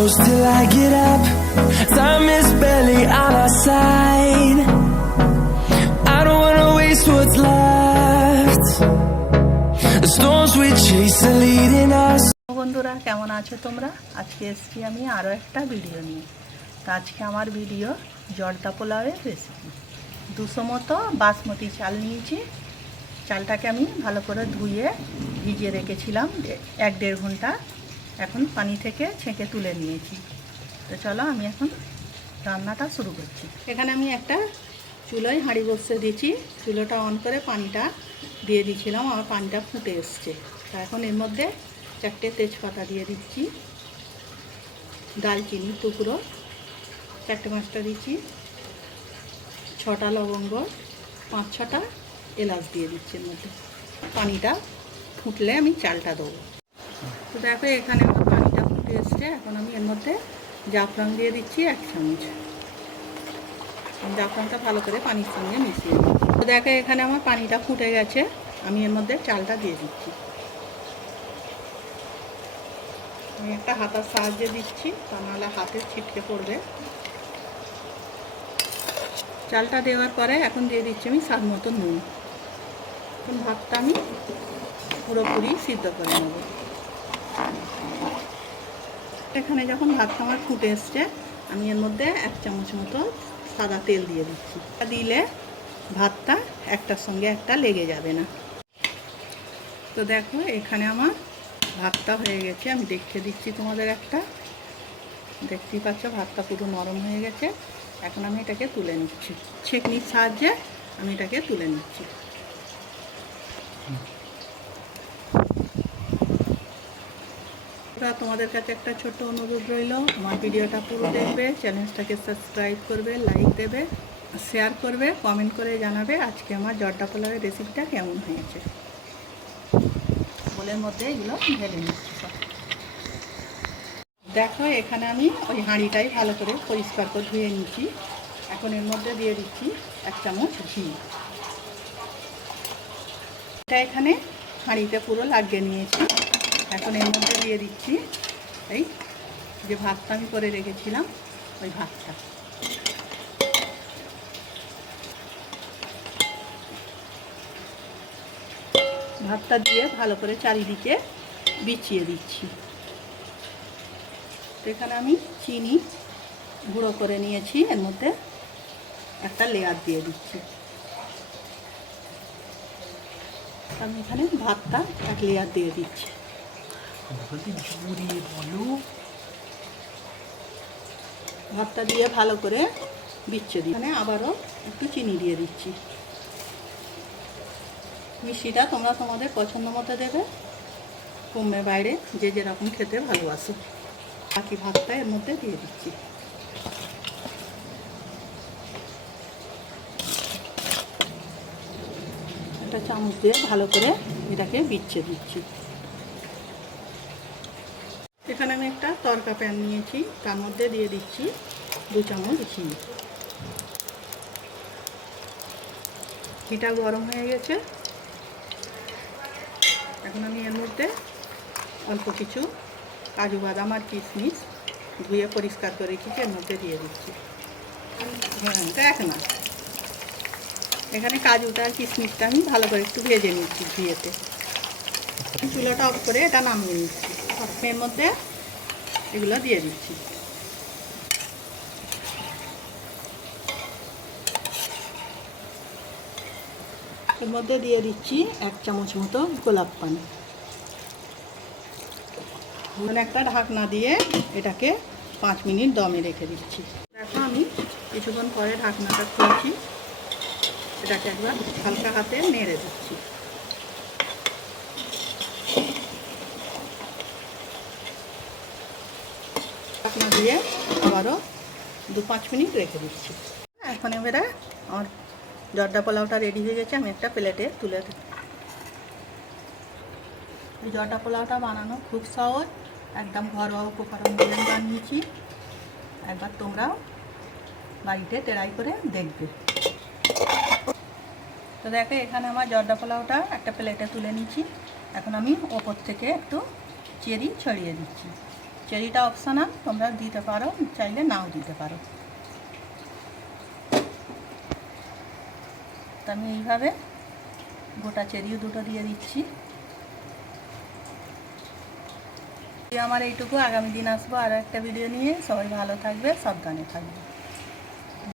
close till I get up. Time is barely on our side. I don't wanna waste what's left. The storms we chase are leading us. বন্ধুরা, কেমন আছো তোমরা আজকে এসেছি আমি আরও একটা ভিডিও নিয়ে তো আজকে আমার ভিডিও জর্দা পোলাওয়ের রেসিপি দুশো মতো বাসমতি চাল নিয়েছি চালটাকে আমি ভালো করে ধুয়ে ভিজিয়ে রেখেছিলাম এক দেড় ঘণ্টা এখন পানি থেকে ছেঁকে তুলে নিয়েছি। তো চলো আমি এখন রান্নাটা শুরু করছি। এখানে আমি একটা চুলোয় হাঁড়ি বসিয়ে দিয়েছি। চুলোটা অন করে পানিটা দিয়ে দিয়েছিলাম, আমার পানিটা ফুটে এসছে। তা এখন এর মধ্যে চারটে তেজপাতা দিয়ে দিচ্ছি। দালচিনি টুকরো, চারটে পাঁচটা দিচ্ছি। ছটা লবঙ্গ, পাঁচ ছটা এলাচ দিয়ে দিচ্ছি এর মধ্যে। পানিটা ফুটলে আমি চালটা দেবো। তো দেখো, এখানে আমার পানিটা ফুটে এসছে। এখন আমি এর মধ্যে জাফরান দিয়ে দিচ্ছি এক চামচ। জাফরানটা ভালো করে পানির সঙ্গে মিশিয়ে তো দেখো, এখানে আমার পানিটা ফুটে গেছে। আমি এর মধ্যে চালটা দিয়ে দিচ্ছি। আমি একটা হাতার সাহায্যে দিচ্ছি, তা নাহলে হাতে ছিটকে পড়বে। চালটা দেওয়ার পরে এখন দিয়ে দিচ্ছি আমি স্বাদ মতো নুন। এখন ভাতটা আমি পুরোপুরি সিদ্ধ করে নেব। এখানে যখন ভাতটা আমার ফুটে এসছে, আমি এর মধ্যে এক চামচ মতো সাদা তেল দিয়ে দিচ্ছি। দিলে ভাতটা একটার সঙ্গে একটা লেগে যাবে না। তো দেখো, এখানে আমার ভাতটা হয়ে গেছে। আমি দেখে দিচ্ছি তোমাদের একটা। দেখতেই পাচ্ছ, ভাতটা পুরো নরম হয়ে গেছে। এখন আমি এটাকে তুলে নিচ্ছি। ছেঁকনির সাহায্যে আমি এটাকে তুলে নিচ্ছি। এবার তোমাদের কাছে একটা ছোট্ট অনুরোধ রইল। আমার ভিডিওটা পুরো দেখবে, চ্যানেলটাকে সাবস্ক্রাইব করবে লাইক দেবে শেয়ার করবে কমেন্ট করে জানাবে আজকে আমার জর্দা পোলাওয়ের রেসিপিটা কেমন হয়েছে। বোলের মধ্যে এগুলো ঢেলে নিচ্ছি দেখো, এখানে আমি ওই হাঁড়িটাই ভালো করে পরিষ্কার করে ধুয়ে নিচ্ছি এখন এর মধ্যে দিয়ে দিচ্ছি এক চামচ ঘি। এটা এখানে হাঁড়িতে পুরো লাগিয়ে নিয়েছি। এখন এর মধ্যে দিয়ে দিচ্ছি এই যে ভাতটা আমি করে রেখেছিলাম, ওই ভাতটা। ভাতটা দিয়ে ভালো করে চারিদিকে বিছিয়ে দিচ্ছি। এখানে আমি চিনি গুঁড়ো করে নিয়েছি, এর মধ্যে একটা লেয়ার দিয়ে দিচ্ছি। আমি এখানে ভাতটা এক লেয়ার দিয়ে দিচ্ছি। ভাতটা দিয়ে ভালো করে বিচ্ছে দিই। এখানে আবারও একটু চিনি দিয়ে দিচ্ছি। মিষ্টিটা তোমরা তোমাদের পছন্দ মতো দেবে, কমবে বাইরে, যে যেরকম খেতে ভালোবাসো। বাকি ভাতটা এর মধ্যে দিয়ে দিচ্ছি। একটা চামচ দিয়ে ভালো করে এটাকে বিচ্ছে দিচ্ছি। এখানে আমি একটা তরকা প্যান নিয়েছি, তার মধ্যে দিয়ে দিচ্ছি দু চামচ ঘি। ঘিটা গরম হয়ে গেছে। এখন আমি এর মধ্যে অল্প কিছু কাজু বাদাম আর কিশমিশ ধুয়ে পরিষ্কার করে রেখেছি, এর মধ্যে দিয়ে দিচ্ছি। হ্যাঁ দেখ না। এখানে কাজুটা আর কিশমিশটা আমি ভালো করে একটু ভেজে নিচ্ছি ঘিয়েতে। চুলাটা অফ করে এটা নামিয়ে নিচ্ছি। এর মধ্যে এগুলো দিয়ে দিচ্ছি। এর মধ্যে দিয়ে দিচ্ছি এক চামচ মতো গোলাপ পানি। এখন একটা ঢাকনা দিয়ে এটাকে পাঁচ মিনিট দমে রেখে দিচ্ছি। দেখো আমি কিছুক্ষণ পরে ঢাকনাটা খুলছি। এটাকে একবার হালকা হাতে নেড়ে দিচ্ছি। ঢাকনা দিয়ে আবারও দু পাঁচ মিনিট রেখে দিচ্ছি। এখন এবারে আমার জর্দা পোলাওটা রেডি হয়ে গেছে, আমি একটা প্লেটে তুলে এই জর্দা পোলাওটা বানানো খুব সহজ, একদম ঘরোয়া উপকরণ দিয়ে বানিয়েছি। একবার তোমরাও বাড়িতে ট্রাই করে দেখবে। তো দেখো, এখানে আমার জর্দা পোলাওটা একটা প্লেটে তুলে নিচ্ছি। এখন আমি ওপর থেকে একটু চেরি ছড়িয়ে দিচ্ছি। চেরিটা অপশনাল তোমরা দিতে পারো, চাইলে নাও দিতে পারো। আমি এইভাবে গোটা চেরিও দুটো দিয়ে দিচ্ছি। আমার এইটুকু, আগামী দিন আসব আর একটা ভিডিও নিয়ে। সবাই ভালো থাকবে, সাবধানে থাকবে।